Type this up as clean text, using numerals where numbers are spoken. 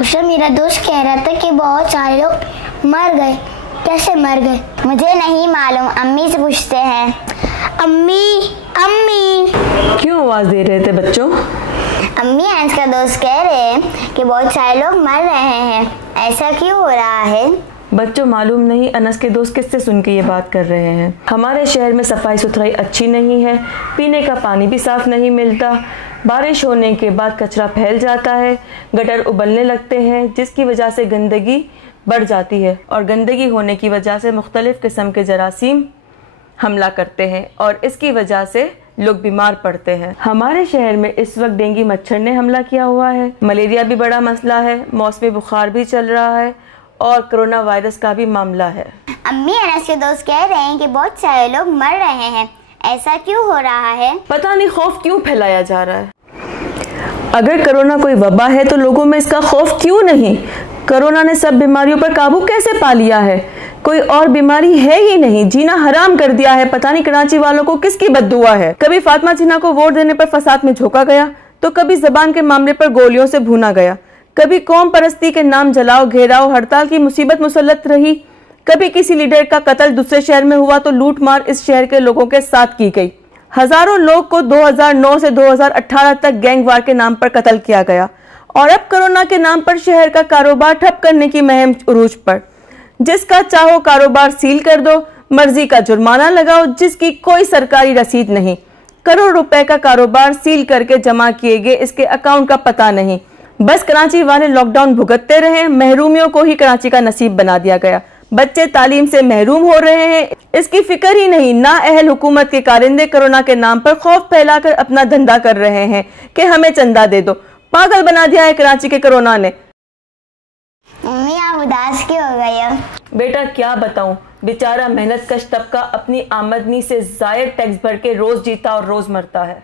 उसे मेरा दोस्त कह रहा था कि बहुत सारे लोग मर गए। कैसे मर गए? मुझे नहीं मालूम, अम्मी से पूछते हैं। अम्मी, अम्मी। क्यों आवाज दे रहे थे बच्चों? अम्मी, अंश का दोस्त कह रहे हैं कि बहुत सारे लोग मर रहे हैं, ऐसा क्यों हो रहा है? बच्चों, मालूम नहीं अनस के दोस्त किससे सुन के ये बात कर रहे हैं। हमारे शहर में सफाई सुथराई अच्छी नहीं है, पीने का पानी भी साफ नहीं मिलता, बारिश होने के बाद कचरा फैल जाता है, गटर उबलने लगते हैं जिसकी वजह से गंदगी बढ़ जाती है और गंदगी होने की वजह से मुख्तलिफ किस्म के जरासीम हमला करते हैं और इसकी वजह से लोग बीमार पड़ते हैं। हमारे शहर में इस वक्त डेंगू मच्छर ने हमला किया हुआ है, मलेरिया भी बड़ा मसला है, मौसमी बुखार भी चल रहा है और कोरोना वायरस का भी मामला है। अम्मी, अनस के दोस्त कह रहे हैं कि बहुत सारे लोग मर रहे हैं, ऐसा क्यों हो रहा है? पता नहीं खौफ क्यों फैलाया जा रहा है। अगर कोरोना कोई वबा है तो लोगों में इसका खौफ क्यों नहीं? कोरोना ने सब बीमारियों पर काबू कैसे पा लिया है? कोई और बीमारी है ही नहीं, जीना हराम कर दिया है। पता नहीं कराची वालों को किसकी बद्दुआ है। कभी फातिमा जिन्ना को वोट देने पर फसाद में झोंका गया तो कभी जबान के मामले पर गोलियों से भूना गया, कभी कौम परस्ती के नाम जलाओ घेराव हड़ताल की मुसीबत मुसल्लत रही, कभी किसी लीडर का कत्ल दूसरे शहर में हुआ तो लूट मार इस शहर के लोगों के साथ की गई। हजारों लोग को 2009 से 2018 तक गैंगवार के नाम पर कत्ल किया गया और अब कोरोना के नाम पर शहर का कारोबार ठप करने की मुहिम उरूज पर। जिसका चाहो कारोबार सील कर दो, मर्जी का जुर्माना लगाओ, जिसकी कोई सरकारी रसीद नहीं। करोड़ रुपए का कारोबार सील करके जमा किए गए, इसके अकाउंट का पता नहीं। बस कराची वाले लॉकडाउन भुगतते रहे, महरूमियों को ही कराची का नसीब बना दिया गया। बच्चे तालीम से महरूम हो रहे हैं, इसकी फिक्र ही नहीं। ना अहल हुकूमत के कारिंदे कोरोना के नाम पर खौफ फैलाकर अपना धंधा कर रहे हैं कि हमें चंदा दे दो। पागल बना दिया है कराची के कोरोना ने। मम्मी, आप उदास क्यों हो गए अब? बेटा क्या बताऊं, बेचारा मेहनत कश तबका अपनी आमदनी से जायद टैक्स भर के रोज जीता और रोज मरता है।